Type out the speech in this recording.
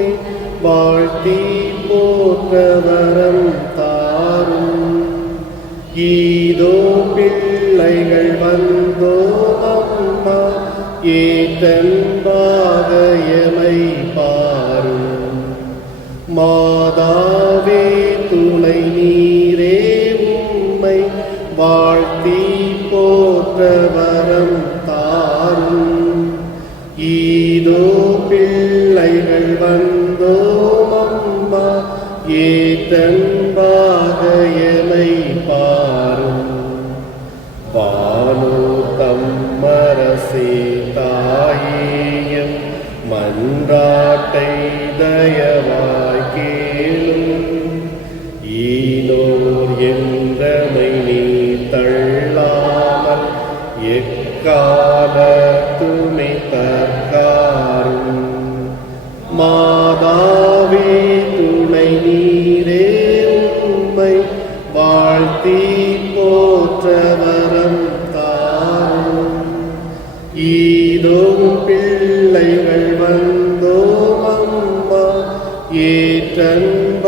உன்னை வாழ்த்தி போற்ற வரம் தாரும். ஈதோ பிள்ளைகள் வந்தோ அம்மா ஏற்றன்பாக எமை பாரும். மாதாவே துணை நீரே உம்மை வாழ்த்தி போற்ற வரம் இதோ பிள்ளைகள் வந்தோம் அம்மா ஏற்றன்பாகயமை பாரும். பானோ தம்மரசே தாயேயம் மன்றாட்டை தயவாய் கேளும். ஈனோர் என்றமை நீ தள்ளாமல் எக்கா மாதாவே துணை நீரே உம்மை வாழ்த்தி போற்ற வரம் தாரும். ஈதோம் பிள்ளைகள் வந்தோம் அம்மா. ஏற்றன்